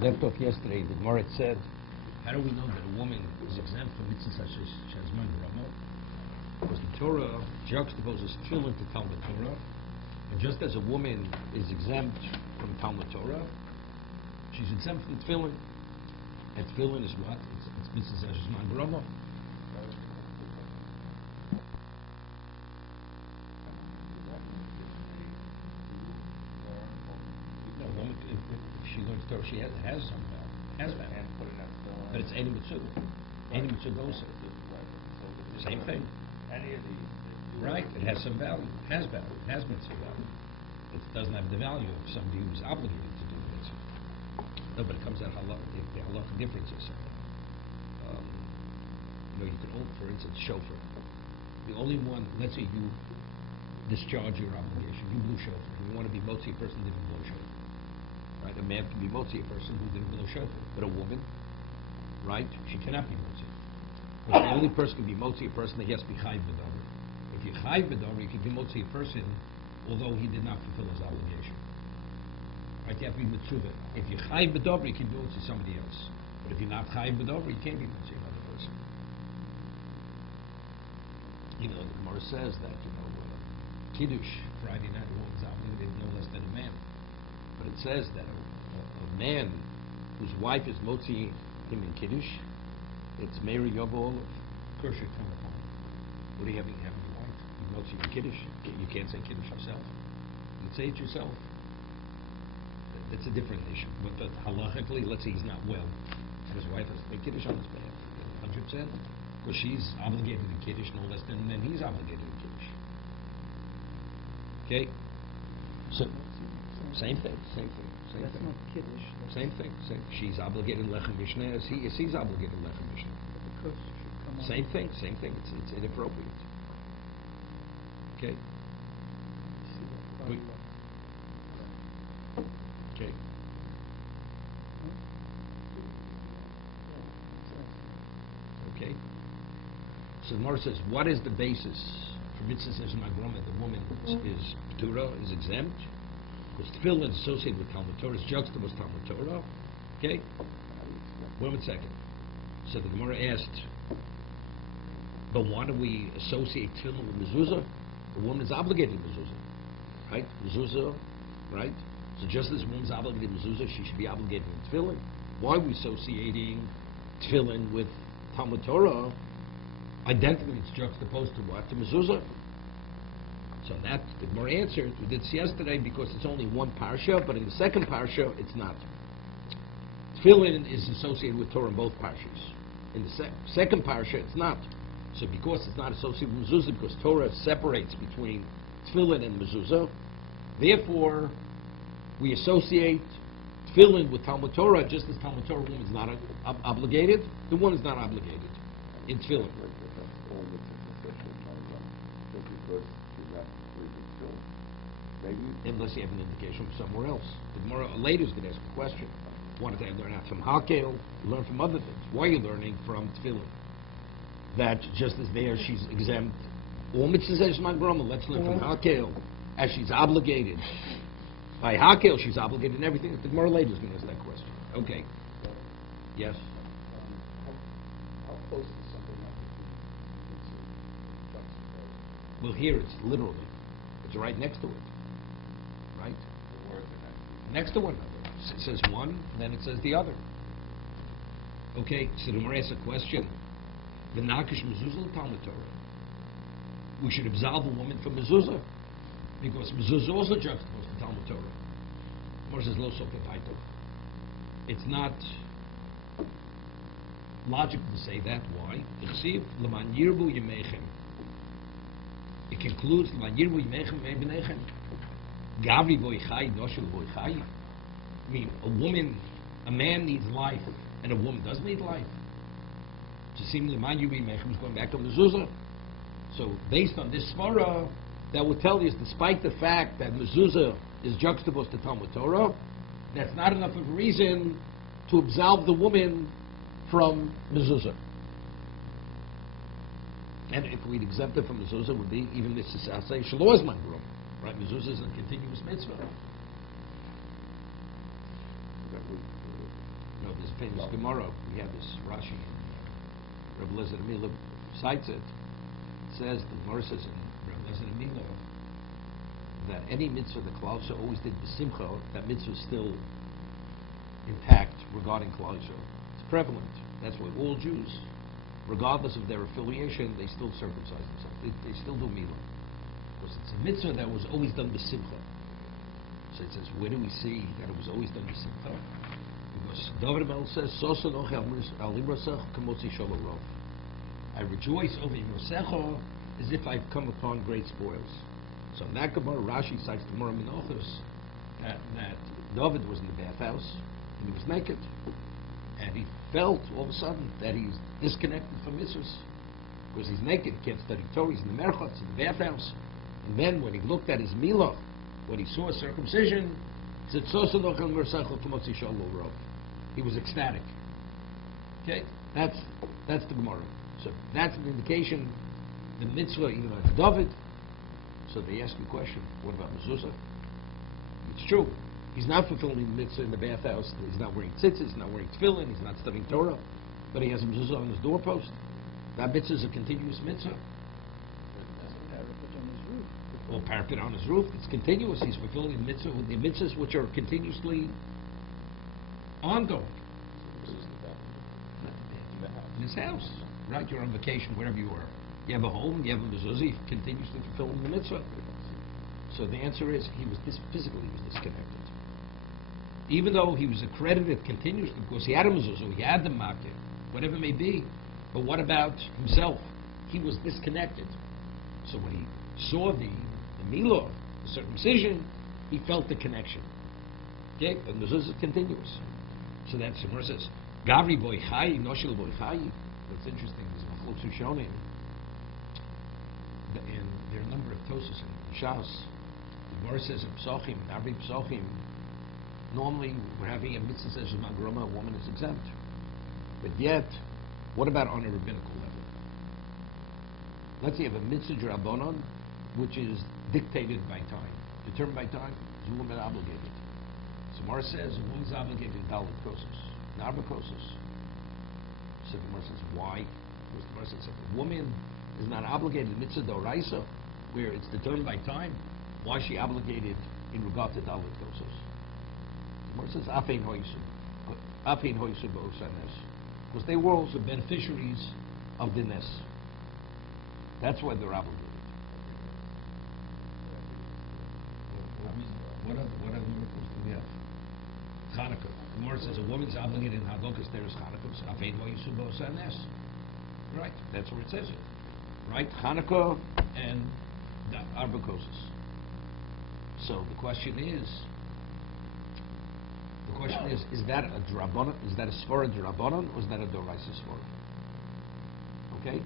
Left off yesterday, the Gemara said, how do we know that a woman is exempt from mitzvahs such as Shazman Ramo? Because the Torah juxtaposes tefillin to Talmud Torah, and just as a woman is exempt from Talmud Torah, she's exempt from tefillin. And tefillin is what? It's mitzvahs such as Shazman Ramo. She learns Torah, she has some value. But it's any mitzvah. Any mitzvah goes. Same thing. Right, it has some value. It has value. It has mitzvah value. It doesn't have the value of somebody who's obligated to do the mitzvah. No, but it comes out if the halacha differences. You can own, for instance, shofar. The only one, let's say you discharge your obligation, you blew shofar. You want to be motzi, a person who didn't blow shofar. Right? A man can be motzi, a person who didn't blow shofar. But a woman, right, she cannot be motzi. Because the only person can be motzi, a person that he has to be chayv b'dover. If you're chayv b'dover, you can be motzi, a person, although he did not fulfill his obligation. Right? You have to be mitzvah. If you're chayv b'dover, you can do it to somebody else. But if you're not chayv b'dover, you can't be motzi, another person. The Gemara says that, kiddush, Friday night, a woman's obligated no less than a man. But it says that a man whose wife is motzi him in kiddush, it's Mary Yovol of Kirsher Telephone. What do you have in your wife? You motzi in kiddush. You can't say kiddush yourself. You can say it yourself. That's a different issue. But halachically, let's say he's not well, and his wife has to make kiddush on his behalf. 100%. Because she's obligated in kiddush no less than he's obligated in kiddush. Okay? So, same thing. That's not kiddush. Same thing. She's obligated in lechem mishnah as he's obligated in lechem mishnah. Because should come Same thing. It's inappropriate. Okay? Okay. Okay. So the Gemara says, what is the basis for mitzvahs as magrom that the woman is ptura, is exempt? Because tefillin is associated with Talmud Torah, it's juxtaposed Talmud Torah. Okay? Wait a second. So the Gemara asked, but why do we associate tefillin with mezuzah? The woman is obligated to mezuzah. Right? Mezuzah, right? So just as a woman's obligated to mezuzah, she should be obligated to tefillin. Why are we associating tefillin with Talmud Torah? Identically, it's juxtaposed to what? To mezuzah. So that the Gemara answered. We did this yesterday because it's only one parsha, but in the second parsha, it's not. Tefillin is associated with Torah in both parshas. In the second parsha, it's not. So because it's not associated with mezuzah, because Torah separates between tefillin and mezuzah, therefore we associate tefillin with Talmud Torah, just as Talmud Torah woman is not obligated. The one is not obligated in tefillin. Unless you have an indication from somewhere else. The Gemara later is going to ask a question. Wanted to learn out from Hakel, learn from other things. Why are you learning from tefillin? That just as there she's exempt. All mitzvahs is magrom. Let's learn from Hakel, as she's obligated. By Hakel, she's obligated in everything. The Gemara later is going to ask that question. Okay. Yes. How close is something like this? Well, here it's literally. It's right next to it. Right? The words are Next to one another. It says one, then it says the other. Okay, so the Gemara asks a question. V'nakish mezuzah Talmud Torah. We should absolve a woman from mezuzah, because mezuzah also juxtaposed to Talmud Torah. Gemara says lo sopapaito. It's not logical to say that. Why? Chsiv l'man yirbu yemechem. It concludes l'man yirbu yemechem me'benechem. Gavri voichai, doshel voichai. I mean, a man needs life, and a woman doesn't need life. So seemingly, man, you be mechem is going back to mezuzah. So, based on this svara, that would tell you, despite the fact that mezuzah is juxtaposed to Talmud Torah, that's not enough of a reason to absolve the woman from mezuzah. And if we'd exempt it from mezuzah, it would be even this say shaloz magrum. Right, mezuzah is a continuous mitzvah. famous Gemara, we have this Rashi, Rabbi Lezer Mila cites it, says, the Gemara says in Rabbi Lezer Mila, that any mitzvah the Klal Yisrael always did b'simcha, that mitzvah is still intact regarding Klal Yisrael. It's prevalent. That's why all Jews, regardless of their affiliation, they still circumcise themselves. They still do milah. Because it's a mitzvah that was always done b'simcha. So it says, where do we see that it was always done b'simcha? Because David Mel says, I rejoice over Yimosecha as if I've come upon great spoils. So in that Gemara, Rashi cites the Gemara Menachos that David was in the bathhouse and he was naked, and he felt all of a sudden that he's disconnected from mitzvahs because he's naked, can't study Torah, he's in the merchatz, in the bathhouse. And then when he looked at his milah, when he saw circumcision, he said, he was ecstatic. Okay, that's the Gemara. So that's an indication the mitzvah even like David. So they ask you a question, what about mezuzah? It's true. He's not fulfilling the mitzvah in the bathhouse. He's not wearing tzitzis, he's not wearing tefillin, he's not studying Torah, but he has a mezuzah on his doorpost. That mitzvah is a continuous mitzvah. Or parapet on his roof. It's continuous. He's fulfilling the mitzvah with the mitzvahs which are continuously ongoing. In his house. Right? You're on vacation, wherever you are. You have a home, you have a mezuzah, continuously fulfilling the mitzvah. So the answer is, physically he was disconnected. Even though he was accredited continuously, because he had a mezuzah, he had the makir, whatever it may be, but what about himself? He was disconnected. So when he saw the milah, the circumcision, he felt the connection. Okay? But mezuzah is continuous. So that's the Gemara says, Gavri boy chai, noshel boy chai. What's interesting is Machlokes Rishonim, and there are a number of Tosos in Shas. The Gemara says in Psachim, Avri Psachim, normally we're having a mitzvah says Magroma, a woman is exempt. But yet, what about on a rabbinical level? Let's say you have a mitzvah drabanan, which is dictated by time. Determined by time, is a woman obligated. So Gemara says a woman's obligated in Dalit Kosos, Narba Kosos. So the Gemara says, why? Because the Gemara says if a woman is not obligated in mitzvah doraisa, where it's determined by time, why is she obligated in regard to Dalit Kosos? The Gemara says, Afein hoisu ba'osanes. Because they were also beneficiaries of the Nes. That's why they're obligated. What other miracles do we have? Hanukkah. The Gemara says a woman's obligated in Hagokas there is Hanukkah. Afein hoisu ba'osanes. Right, that's where it says it. Right, Hanukkah and Arba Kosos. So the question is that a drabanan? Is that a svara drabanan, or is that a doraisa svara? Okay?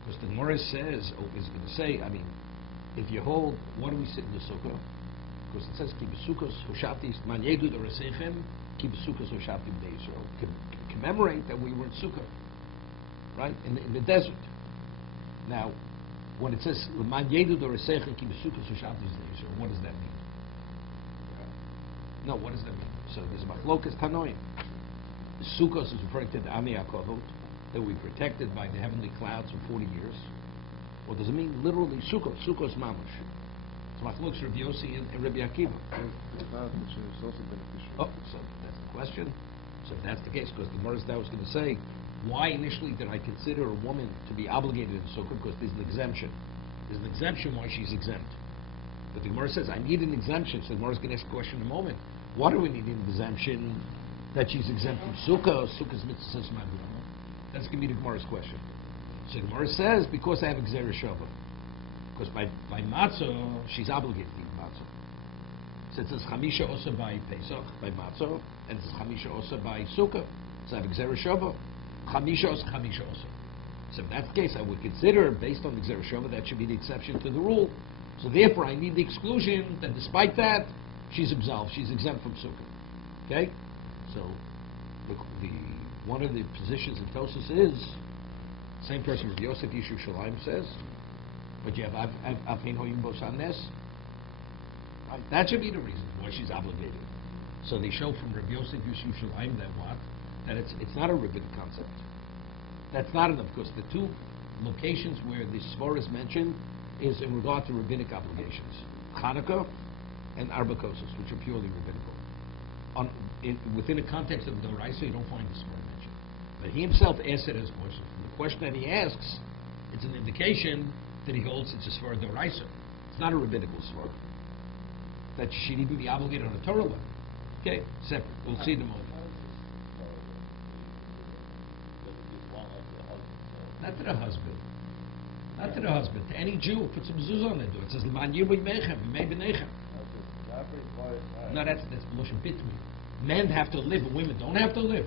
Because the Gemara says, is going to say, I mean, if you hold, what do we sit in the sukkah? Because it says, ki b'sukkos hoshatis man yedu d'resechem, ki b'sukkos hoshati b'nei Yisrael. Commemorate that we were in sukkah, right? In the desert. Now, when it says man yedu d'resechem, ki b'sukkos hoshati b'nei Yisrael, what does that mean? No, what does that mean? So there's a machlokas tanoim. Sukkos is referring to the Ami HaKavod, that we protected by the heavenly clouds for 40 years. Or does it mean literally sukkos mamash? It's machlokas Rabbi Yossi and Rabbi Akiva. The cloud, which is also beneficial. Oh, so that's the question. So if that's the case, because the Gemara was going to say, why initially did I consider a woman to be obligated in sukkah? Because there's an exemption. There's an exemption why she's exempt. But the Gemara says, I need an exemption. So the Gemara is going to ask a question in a moment. Why do we need an exemption that she's exempt from sukkah? Sukkah's mitzvah says Magrama. That's going to be the Gemara's question. So the Gemara says, because I have Gzera Shava. Because by matzah, she's obligated to eat matzah. So it says Chamisha also by Pesach, by matzah, and it says Chamisha also by sukkah. So I have Gzera Shava. Chamisha also. So if that's the case, I would consider, based on the Gzera Shava, that should be the exception to the rule. So therefore, I need the exclusion that despite that, she's absolved. She's exempt from sukkah. Okay? So one of the positions in Tosos is, same person as Yosef Yishu Shalim says, but you have Afein Hoyim Bosanes. Right? That should be the reason why she's obligated. So they show from Rabbi Yosef Yushalayim that what? That it's not a rabbinic concept. That's not enough, because the two locations where the Svar is mentioned is in regard to rabbinic obligations. Hanukkah and Arba Kosos, which are purely rabbinical. Within the context of the Doraisa, you don't find the Svar mentioned. But he himself asked it as a question. From the question that he asks, it's an indication that he holds it's a Svar Doraisa. It's not a rabbinical Svar. That you should even be obligated on a Torah level. Okay, separate. We'll see in a moment. Not to the husband. Not to the husband. To any Jew who puts a mezuzah on their door. It says, L'man yirbu yimechem, v'mei b'nechem. No, that's Loshen Bitmi. Men have to live, and women don't have to live.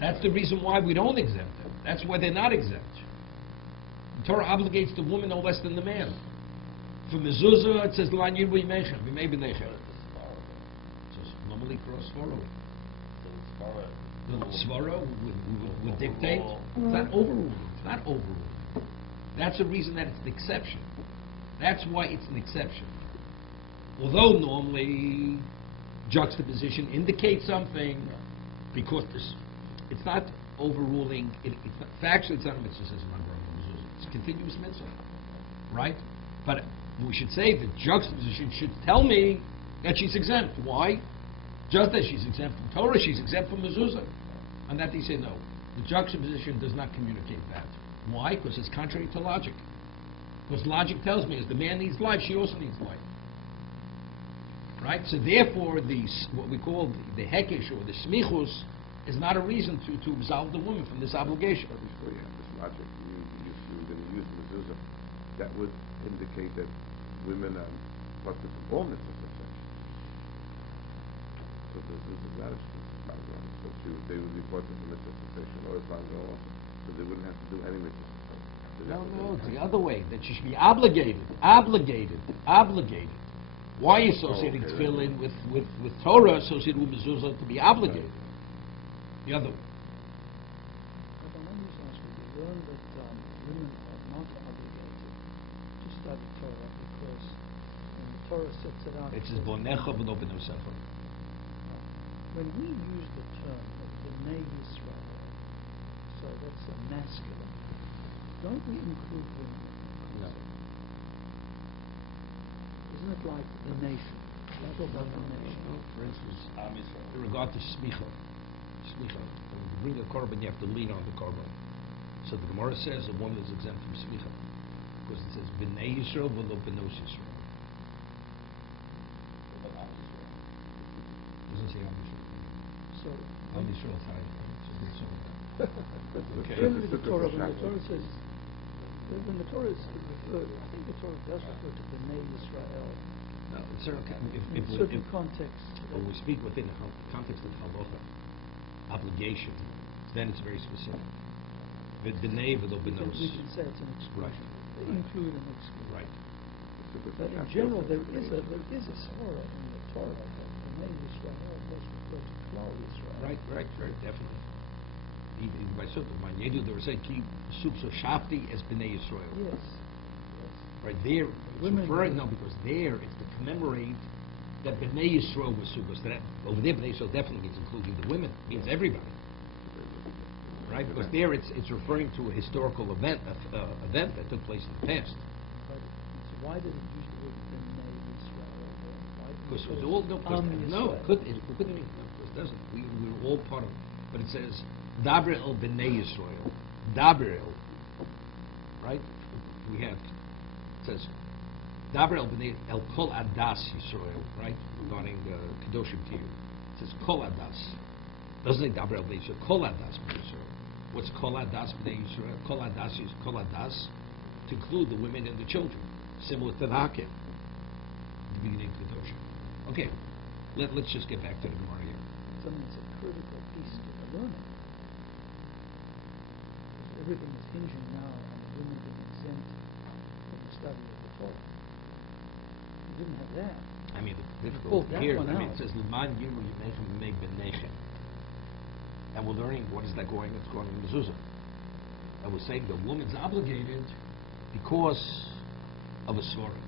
That's the reason why we don't exempt them. That's why they're not exempt. The Torah obligates the woman no less than the man. For mezuzah, it says, L'man yirbu yimechem, v'mei b'nechem. So normally cross Svaro. The Svara would dictate. It's not overruling. It's not overruling. That's the reason that it's an exception. That's why it's an exception. Although normally juxtaposition indicates something, because it's not overruling. Factually, it's not a mitzvah. It's a continuous mitzvah, right? But we should say the juxtaposition should tell me that she's exempt. Why? Just as she's exempt from Torah, she's exempt from mezuzah. On that they say no. The juxtaposition does not communicate that. Why? Because it's contrary to logic. Because logic tells me as the man needs life, she also needs life. Right? So therefore, what we call the hekesh or the smichus is not a reason to absolve the woman from this obligation. But before you have this logic, you were going to use mezuzah. That would indicate that women are part of all mitzvahs. So this is not a so they would be part of the mitzvah cessation or also. So they wouldn't have to do any mitzvah. No, it's the other way. That she should be obligated. Why associating tefillin with Torah associated with mezuzah to be obligated? The other way. We learn that women are not obligated to study Torah because when the Torah sets it out, It says bonecha v'lo benosecha. when we use the term of Bnei Yisrael, so that's a masculine, don't we include women? No. Isn't it like the nation? We talk about the nation. For instance, in regard to smicha, when you bring a korban, you have to lean on the korban. So the Gemara says a woman is exempt from smicha because it says Bnei Yisrael v'lo benos Yisrael. It doesn't say Am Yisrael. So Am Yisrael Chai. Okay. when the Torah says, when the Torah is referred, I think the Torah does refer to Bnei Yisrael. No, in certain contexts. when we speak within the context of halacha, obligation, then it's very specific. B'nei v'lo benos. We can say it's an exclusion. Right. They include and exclude. Right. But in general, there is a Torah in the Torah that Bnei Yisrael does refer to Klal Yisrael. Right, definitely. Even by Sukkot, they were saying, "Ki supso shafti as Bnei Yisrael." Yes. Right there, it's Women referring, do. no, because there it's to commemorate that Bnei Yisrael was Sukkot. So that over there, Bnei Yisrael definitely means including the women, means everybody. Right, because there it's referring to a historical event that took place in the past. But so why did it use the word Bnei Yisrael there? Why didn't Because it it say was all Am it couldn't mean it doesn't. We were all part of it. But it says Daber el Bnei Yisrael. Daber el. Right? We have it says Daber el Bnei el Kol Adas Yisrael, right? Regarding kiddushin here. It says Kol Adas. Doesn't say Daber el Bnei Yisrael, Kol Adas Bnei Yisrael. What's Kol Adas Bnei Yisrael? Kol Adas is Kol Adas to include the women and the children. Similar to the Hakim. The beginning of kiddushin. Okay. Let's just get back to the Gemara here. something that's a critical piece to the learning? Everything is hinging now on the women being exempt from the study of the Torah. You didn't have that. I mean, the Pulled difficult that here, one I mean, out. it says, L'man yiru yimechem v'mei b'nechem. And we're learning, what is that going? It's going in mezuzah. And we're saying the woman's obligated because of a svara.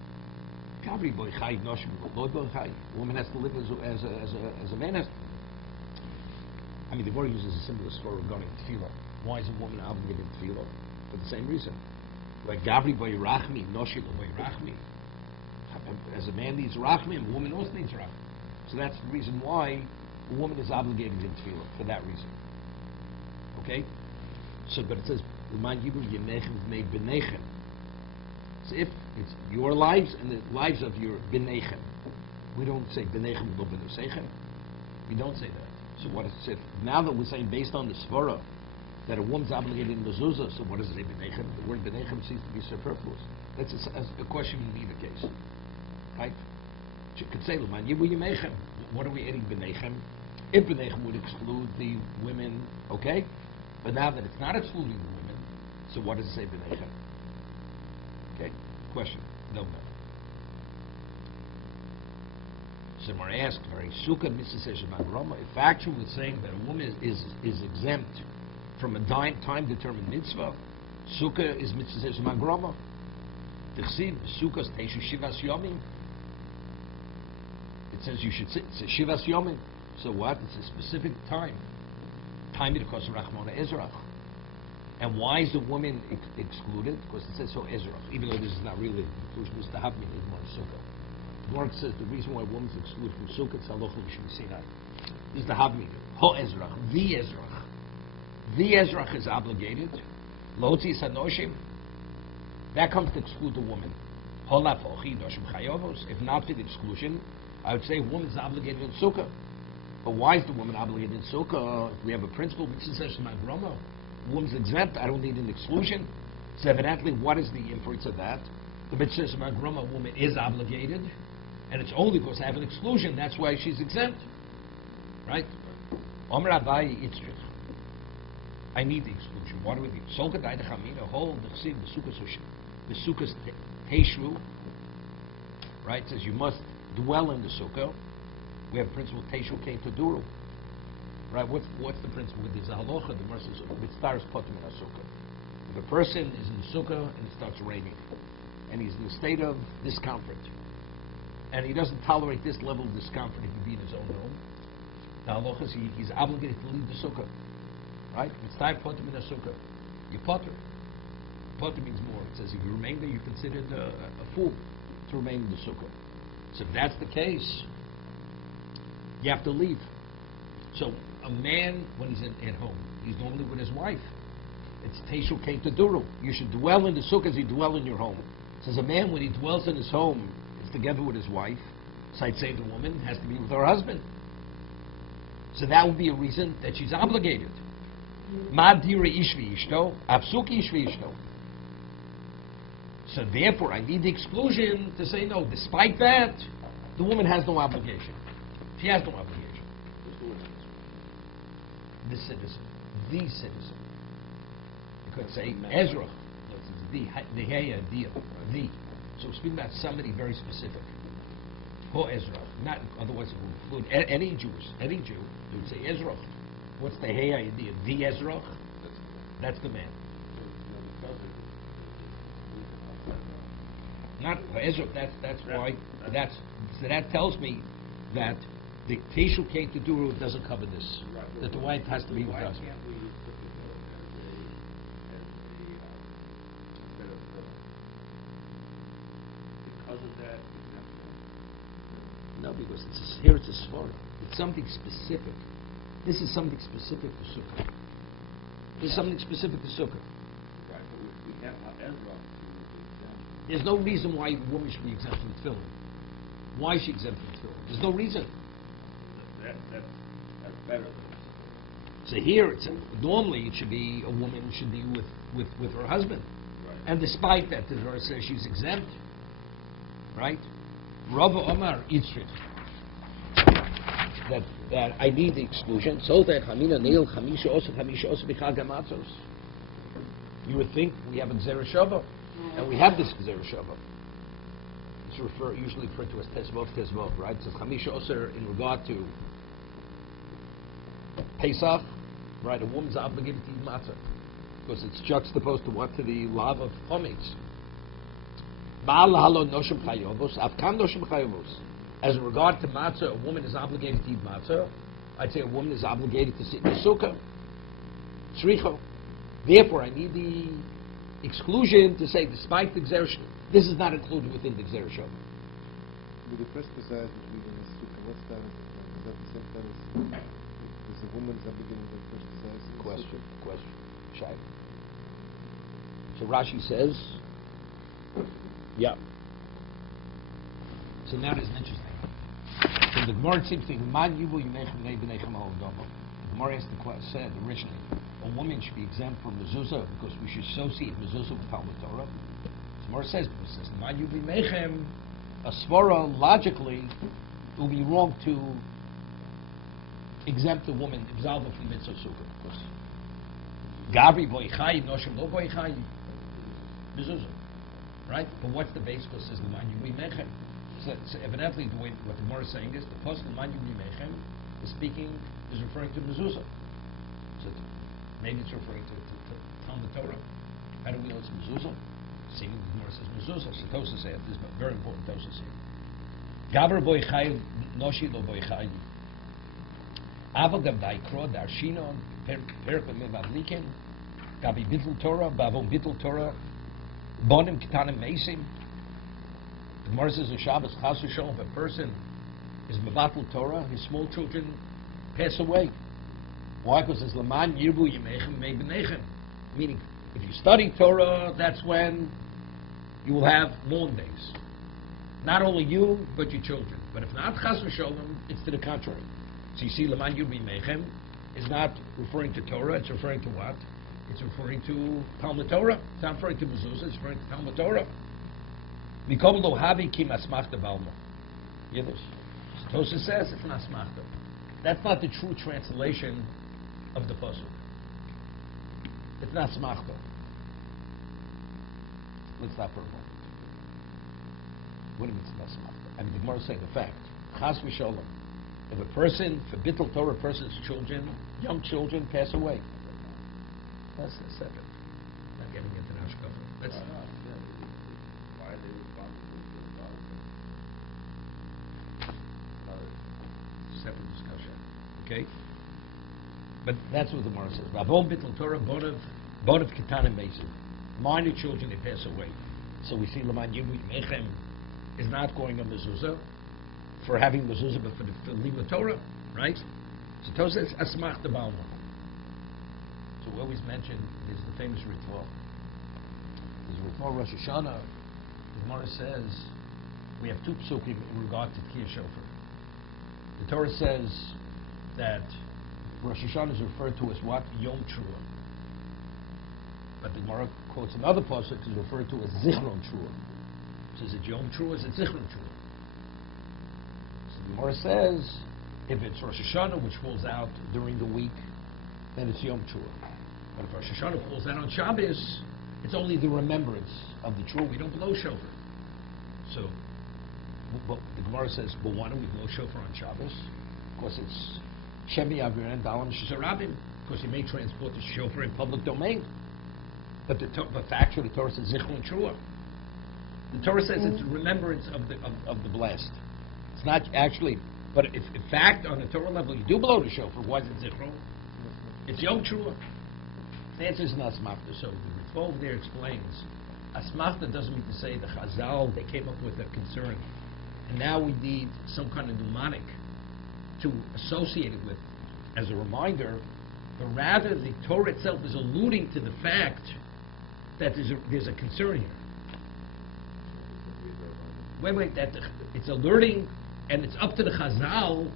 Gavri boy chai noshim loy boy chai. A woman has to live as a man has to. I mean, the Gemara uses a similar story regarding tefillah. Why is a woman obligated to tefillah? For the same reason. Like Gavri boy rachmi, noshim boy rachmi. As a man needs rachmi, a woman also needs rachmi. So that's the reason why a woman is obligated in tefillah, for that reason. Okay? So, but it says, L'man yibur yemechem v'nei b'neichem. So if it's your lives and the lives of your b'neichem, we don't say b'neichem lo b'nusechem. We don't say that. So what is it? Now that we're saying based on the svara that a woman's obligated in mezuzah, so what does it say b'neichem? The word b'neichem seems to be superfluous. That's a question in either case. Right? You could say, L'man yibur yemechem. What are we adding b'neichem? If b'neichem would exclude the women, okay? But now that it's not excluding the women, so what does it say b'neichem? Okay, question. No. So Gemara asked, "Sukkah mitzvah Rama." If actually we're saying that a woman is exempt from a time-determined mitzvah, Sukkah is mitzvah Rama. T'chsiv Sukkah teishu shivas yomim. It says you should sit. It's a shivas yomim. So what? It's a specific time. Time because of Rachmana Ezrach. And why is the woman excluded? Because it says so Ezrach, even though this is not really the conclusion. This is the Havmin in Mar Sukkah. The Gemara says the reason why a woman's excluded from Sukkah is Haloch L'Mishum Sinai. This is the Havmin. Ho Ezrach, the Ezrach. The Ezrach is obligated. Lotzi Sanoshim. That comes to exclude the woman. Holaf Ochi Noshim Chayovos. If not for the exclusion, I would say a woman is obligated in Sukkah. But why is the woman obligated in Sukkah? If we have a principle which says Magrama, the woman's exempt, I don't need an exclusion. So evidently, what is the inference of that? The mitzvah says Magrama, a woman is obligated, and it's only because I have an exclusion, that's why she's exempt. Right? Omer Abai Yitzchak. I need the exclusion. What do we need? Solka Daida Chamina, hold the Chsiv, the Sukkah's Teshru. Right? It says you must dwell in the Sukkah. We have a principle Teishu came to Duru. Right? What's the principle with the halacha? The Gemara says with stars potim in a sukkah. If a person is in the sukkah and it starts raining, and he's in a state of discomfort, and he doesn't tolerate this level of discomfort if he be in his own home, the halacha is he's obligated to leave the sukkah. Right? With star potim in a sukkah, you potter. Potter means more. It says if you remain there, you're considered a fool to remain in the sukkah. So if that's the case, you have to leave. So a man, when he's at home, he's normally with his wife. It's Teishu Kei Taduru. You should dwell in the sukkah as you dwell in your home. It says a man, when he dwells in his home, is together with his wife. So I'd say the woman has to be with her husband. So that would be a reason that she's obligated. Madira ishvi ishto, apsuki ishvi ishto. So therefore, I need the exclusion to say no. Despite that, the woman has no obligation. She has no obligation. The citizen. You could say Ezra. The Heya deal. The. So we're speaking about somebody very specific. Ho Ezra. Not otherwise it would include any Jew. They would say Ezra. What's the Heya idea? The Ezra? That's the man. Not Ezra. That's why. So that tells me that the Teishu Kei Taduru doesn't cover this. That the wife has to be with us. Why can't we look at it because of that example? No, because here it's a svara. It's something specific. This is something specific to Sukkah. This is something specific to Sukkah. Right, but we have Ezra. There's no reason why a woman should be exempt from tefillin. Why is she exempt from tefillin? There's no reason. That's better than So here, normally it should be a woman should be with her husband, right. And despite that, the verse says she's exempt, right? Rava Omar Yitzchak. That I need the exclusion. So that Hamina Neil Hamisha Osa Bichag Hamatzos. You would think we have a Gzera Shava, and we have this Gzera Shava. It's usually referred to as Tezvov, right? It says Hamisha Osa in regard to Pesach, right? A woman's obligated to eat matzah because it's juxtaposed to what? To the lav of chametz. As in regard to matzah, a woman is obligated to eat matzah. I'd say a woman is obligated to sit in the sukkah. Tzricha. Therefore, I need the exclusion to say, despite the Gzerah, this is not included within the Gzerah Shalom. With the first desire that we in the sukkah, what's that? Is that the same thing as a woman is obligated to the first desire? Question. Shai. So Rashi says, yeah. So now there's an interesting. So the Gemara seems to man yuvu yimechem nei b'nechem ha'odama. The Gemara said originally, a woman should be exempt from mezuzah because we should associate mezuzah with Talmud Torah. The Gemara says, man yuvu yimechem, a svara logically it would be wrong to exempt a woman absolva from mitzvah sukkah because Gabri boichai noshim lo boichai mezuzah, right? But what's the base? Because it says man yuvu yimechem. So evidently, the way what the Gemara is saying is the pasuk man yuvu yimechem is referring to mezuzah. So maybe it's referring to Talmud Torah. How do we know it's mezuzah? Seeing the Gemara says mezuzah. So Tosas says this is a very important Tosas here. Gaber boichai noshi lo boichai. Ava gav daikro darshinon perk b'mevavlikin gabi bittul Torah bavon bittul Torah bonim ketanim meisim. The Gemara says in Shabbos, Chas v'sholom, if a person is mevatel Torah, his small children pass away. Why? Because it's Laman Yirbu Yimechem Mei B'nechem. Meaning, if you study Torah, that's when you will have long days. Not only you, but your children. But if not Chas v'sholom, it's to the contrary. So you see, Laman Yirbu Yimechem is not referring to Torah, it's referring to what? It's referring to Talmud Torah. It's not referring to mezuzah, it's referring to Talmud Torah. Yiddish. Tosha says it's not smachta. That's not the true translation of the pasuk. It's not smachta. Let's stop for a moment. What do you mean it's not smachta? I mean, the Gemara is saying the fact. Chas v'sholom. If a person, for bittul Torah, a person's children, young children, pass away. That's the second. Not getting into the hashkafa. That's Why are they responsible for the daughter? separate discussion. Okay? But that's what the Gemara says. Vavon bittul Torah bonav ketanim meisim. Minor children, they pass away. So we see Laman Yirbu Yimechem is not going on mezuzah for having mezuzah, but for limud Torah, right? So Torah says asmach the balma. So we always mention is the famous ritual. There's a ritual Rosh Hashanah. The Gemara says we have two psukim in regard to Tkiyah Shofar. The Torah says that Rosh Hashanah is referred to as what? Yom Trua. But the Gemara quotes another pasuk is referred to as Zichron Trua. So is it Yom Trua? Is it Zichron Trua? So the Gemara says if it's Rosh Hashanah, which falls out during the week, then it's Yom Trua. But if Rosh Hashanah falls out on Shabbos, it's only the remembrance of the Trua. We don't blow shofar. So but the Gemara says, well, why don't we blow shofar on Shabbos? Because it's Shemi Aviran Dalam Shizarabim, because you may transport the shofar in public domain. But factually, the Torah says Zichron Trua. The Torah says it's remembrance of the blast. It's not actually, but if in fact on the Torah level you do blow the shofar, why is it Zichron? It's Yom Trua. The answer is not Asmachta. So the Ritva there explains, Asmachta doesn't mean to say the Chazal, they came up with a concern. And now we need some kind of mnemonic to associate it with as a reminder, but rather the Torah itself is alluding to the fact that there's a concern here. Wait, that it's alerting, and it's up to the Chazal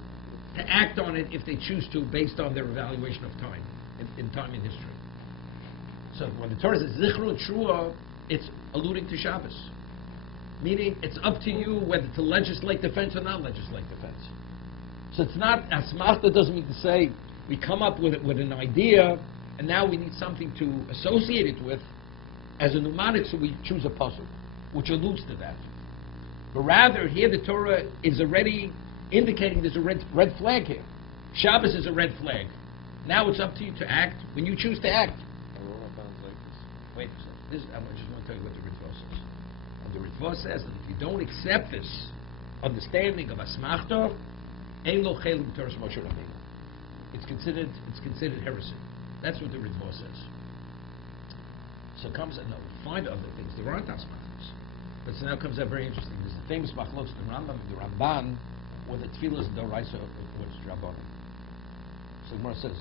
to act on it if they choose to, based on their evaluation of time, in time in history. So when the Torah says Zichron Trua, it's alluding to Shabbos. Meaning, it's up to you whether to legislate defense or not legislate defense. So it's not, Asmachta doesn't mean to say, we come up with an idea, and now we need something to associate it with as a mnemonic, so we choose a puzzle, which alludes to that. But rather, here the Torah is already indicating there's a red flag here. Shabbos is a red flag. Now it's up to you to act when you choose to act. Wait a second. I just want to tell you what the Ritva says. the Ritva says that if you don't accept this understanding of asmachta, ein lo chelik b'Torah Moshe Rabbeinu. It's considered heresy. That's what the Ritva says. So it comes, no, find other things. There aren't asmachtas. But so now comes out very interesting. There's the famous machlokes, the Rambam and the Ramban, whether tefillah is d'oraisa or it's rabbanon. So Gemara says,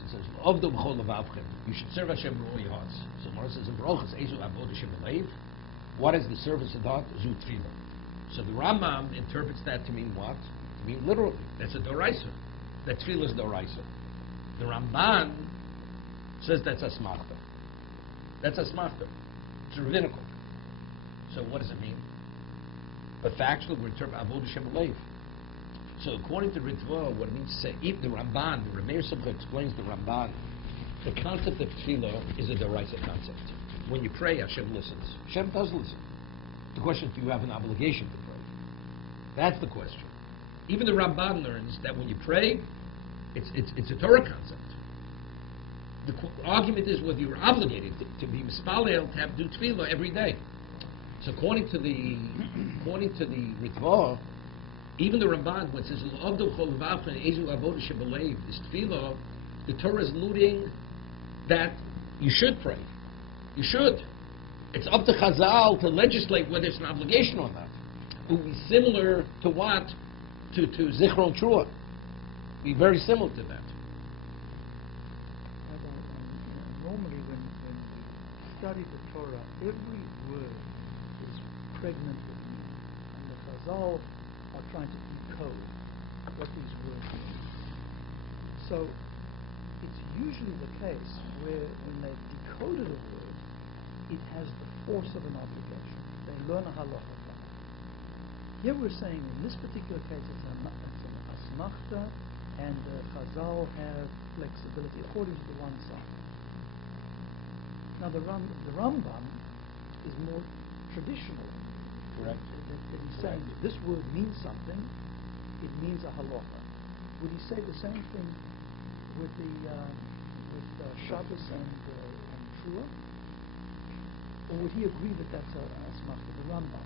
"Avdu b'chol levavchem." You should serve Hashem with all your hearts. So Gemara says, "In Baruchas ezu avod Hashem b'leiv." What is the service of the heart? Zu tefillah. So the Rambam interprets that to mean what? To mean literally. That's a d'oraisa. That tefillah is d'oraisa. The Ramban says that's asmachta. That's asmachta. It's rabbinical. So what does it mean? But factually, we're interpreting avod Hashem b'leiv. So according to Ritva, what it means to say, even the Ramban, the Rameir Simcha explains the Ramban, the concept of tefillah is a deraisa concept. When you pray, Hashem listens. Hashem does listen. The question is, do you have an obligation to pray? That's the question. Even the Ramban learns that when you pray, it's a Torah concept. The argument is whether you're obligated to be mispalel, to do tefillah every day. So according to the Ritva, even the Ramban, when it says this tefillah, the Torah is alluding that you should pray. You should. It's up to Chazal to legislate whether it's an obligation or not. It would be similar to what? To Zichron Trua. Be very similar to that. Normally when we study the Torah, every word is pregnant with meaning. And the Chazal are trying to decode what these words mean. So it's usually the case where when they've decoded a word, it has the force of an obligation. They learn a halacha from it. Here we're saying in this particular case it's an asmachta, and the Chazal have flexibility according to the one side. Now the Rambam is more traditional. Correct. That he's saying that this word means something, it means a halacha. Would he say the same thing with Shabbos and Trua? Or would he agree that that's a asmachta, the Rambam?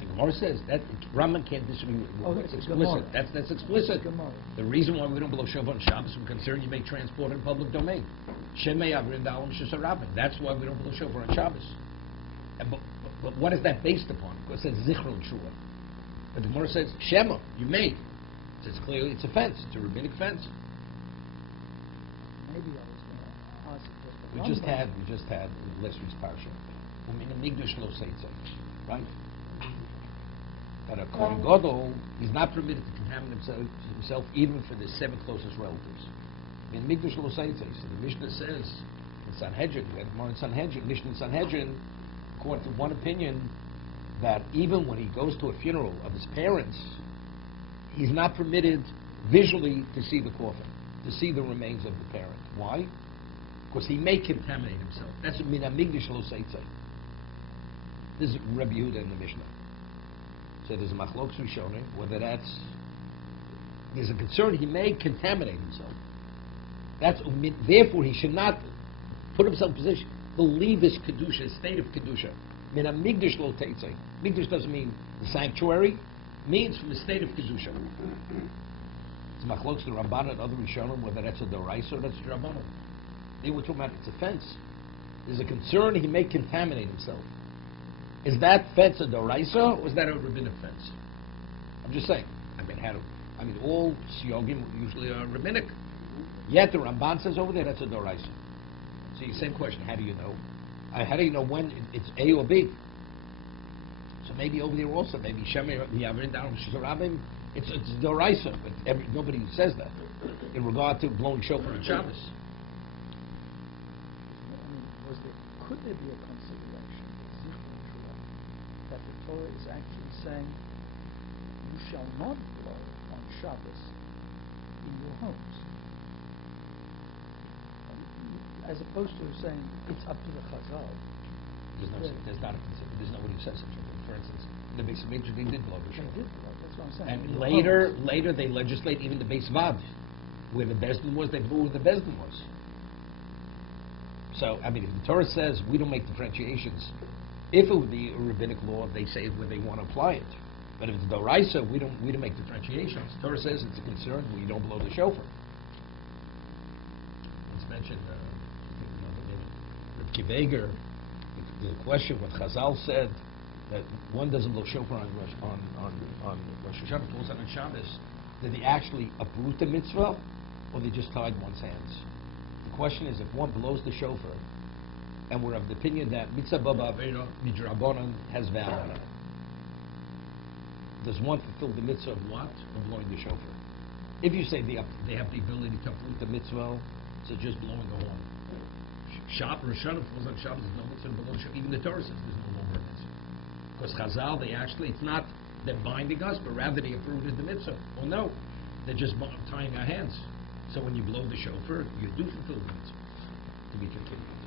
The Gemara says that Rambam can't disagree with That's explicit. That's explicit. Gemara. The reason why we don't blow shofar on Shabbos is concerned you may transport in public domain. Shemei Avrin Dalam Shesarabin. That's why we don't blow shofar on Shabbos. But what is that based upon? Because it says Zichron Trua. But the Gemara says Shema, you may. It's clearly it's a fence. It's a rabbinic fence. Maybe I was going to ask it. We just had last week's parsha. Migdash lo seitza, right? That a Kohen Gadol, he's not permitted to contaminate himself even for the 7 closest relatives. In Migdash lo seitza, so the Mishnah says in Sanhedrin, we had more in Sanhedrin, Mishnah in Sanhedrin, according to one opinion, that even when he goes to a funeral of his parents, he's not permitted visually to see the coffin, to see the remains of the parent. Why? Because he may contaminate himself. That's what mina migdash lo seitzai. This is Rabbi Yehuda in the Mishnah. So there's a machlokes rishonim, whether there's a concern he may contaminate himself. Therefore he should not put himself in position to leave his kedusha, his state of kedusha. Mina migdash lo teitzai. Migdash doesn't mean the sanctuary. Means from the state of kedusha. It's machlokes the Ramban and other rishonim whether that's a doraisa or that's a rabbanon. They were talking about it's a fence. There's a concern he may contaminate himself. Is that fence a doraisa or is that a rabbinic fence? I'm just saying. All siyogim usually are rabbinic. Yet the Ramban says over there that's a doraisa. So the same question: how do you know? How do you know when it's A or B? So maybe over there also, maybe Shemei Yavrin Dalam Shesarabim, it's doraisa, but nobody says that in regard to blowing shofar on Shabbos. Could there be a consideration that the Torah is actually saying you shall not blow on Shabbos in your homes, as opposed to saying it's up to the Chazal? There's nobody who says it. For instance, the base of Mikdash they did blow the shofar. They did blow. That's what I'm saying. And later they legislate even the base vav, where the Bezdin was, they blew where the Bezdin was. So, if the Torah says we don't make differentiations If it would be a rabbinic law, they say it where they want to apply it. But if it's Doraisa, we don't make differentiations. Torah says it's a concern when you don't blow the shofar. Let's mention Reb Kiveger, the question what Chazal said that one doesn't blow shofar on Rosh Hashanah, falls on Shabbos. Did they actually uproot the mitzvah, or they just tied one's hands? The question is, if one blows the shofar, and we're of the opinion that mitzvah baba avera midrabanan has value, does one fulfill the mitzvah of what? Of blowing the shofar. If you say they have the ability to uproot the mitzvah, so just blowing a horn. Rosh Hashanah falls on Shabbos, there's no mitzvah to blow the shofar. Even the Torah says there's no longer a mitzvah. Because Chazal, it's not they're binding us, but rather they uprooted the mitzvah. Well, no, they're just tying our hands. So when you blow the shofar, you do fulfill the mitzvah. To be continued.